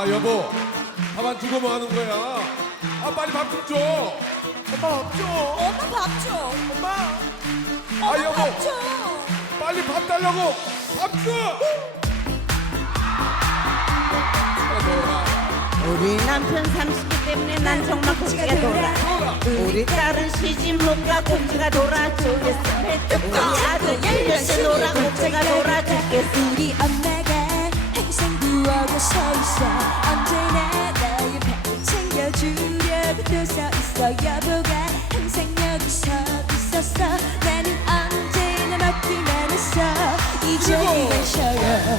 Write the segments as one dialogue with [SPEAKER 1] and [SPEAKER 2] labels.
[SPEAKER 1] 아 여보 밥 안 주고 뭐 하는 거야? 아 빨리 밥 좀 줘. 엄마 밥 줘.
[SPEAKER 2] 엄마 밥 줘.
[SPEAKER 1] 엄마.
[SPEAKER 2] 엄마
[SPEAKER 1] 아 여보.
[SPEAKER 2] 밥 줘.
[SPEAKER 1] 빨리 밥 달라고. 밥 줘.
[SPEAKER 3] 우리 남편 삼식이 때문에 난 정말 꼭지가 돌아. 우리 딸은 시집 못가 꼭지가 돌아. 죽겠어 우리 아들 1년째 놀아. 꼭지가 돌아. 죽겠어
[SPEAKER 2] 우리 엄마가 항상 부엌에 서 있어 여보가 항상 여기 서 있었어. 나는 언제나 먹기만 했어. 이제 네가 쉬어요.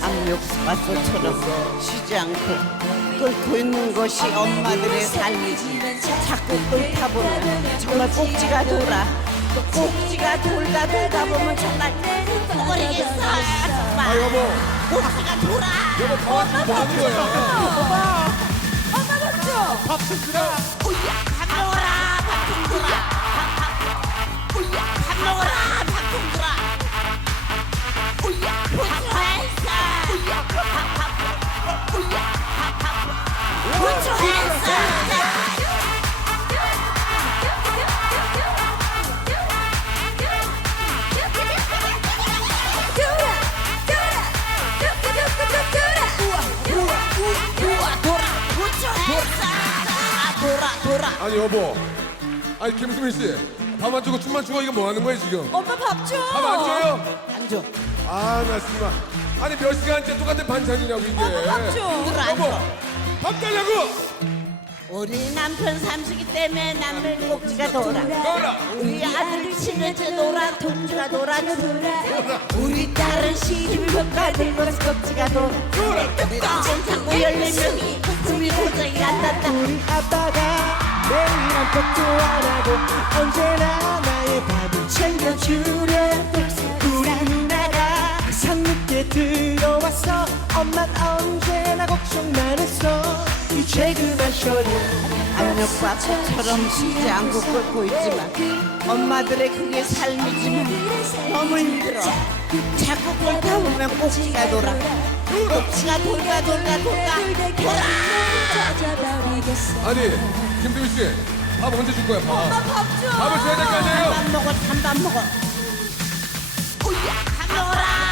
[SPEAKER 3] 압력밥솥처럼 쉬지 않고 끓고 있는 것이 엄마들의 삶이지. 자꾸 끓다 보면 정말 꼭지가 돌아. 꼭지가 돌다 돌다 보면 정말 버리겠어. 정말
[SPEAKER 1] 아 여보.
[SPEAKER 3] 꼭지가 돌아.
[SPEAKER 1] 여보 뭐 하는 거야
[SPEAKER 2] 밥 줘.
[SPEAKER 1] 밥좀 주라
[SPEAKER 3] 오야 밥 먹어라. 밥좀 주라 오야 밥 먹어라. 밥좀 주라 오야 부처했어 오야 부처했어 아
[SPEAKER 1] 아니 여보. 아니 김수민 씨밥 안 주고 춤만 추고 이거 뭐 하는 거야 지금?
[SPEAKER 2] 엄마 밥 줘.
[SPEAKER 1] 밥 안 줘요?
[SPEAKER 3] 앉아
[SPEAKER 1] 아나 정말. 아니 몇 시간째 똑같은 반찬이냐고 이게.
[SPEAKER 2] 엄마 밥 줘.
[SPEAKER 1] 여보 밥 달라고!
[SPEAKER 3] 우리 남편 삼식이 때문에 남편 꼭지가 돌아.
[SPEAKER 1] 돌아.
[SPEAKER 3] 우리 아들 친해져 놀아. 동지가 돌아. 돌아. 우리 딸은 시집을 못 가들 것이 꼭지가 돌아. 뚜껑 자꾸 열리면 숨이 고장이 난단다
[SPEAKER 4] 우리 아빠가 매일 아무것도 안 하고 언제나 나의 밥을 챙겨주려 우리 누나가 항상 늦게 들어왔어 엄만 언제나 걱정만 했어. 이제 그만 쉬어요.
[SPEAKER 3] 압력밥처럼 쉬지 않고 끓고 있지만 엄마들의 그게 삶이지만 너무 힘들어. 자꾸 끓다 보면 꼭지가 돌아 꼭지가 돌다 돌다 돌다 돌아.
[SPEAKER 1] 아니 김수민 씨밥 언제 줄 거야
[SPEAKER 2] 엄마 밥밥 줘.
[SPEAKER 1] 밥을 줘야 될 거 아니에요?
[SPEAKER 3] 밥 먹어 밥밥 먹어. 오야 밥 먹어라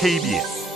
[SPEAKER 5] KBS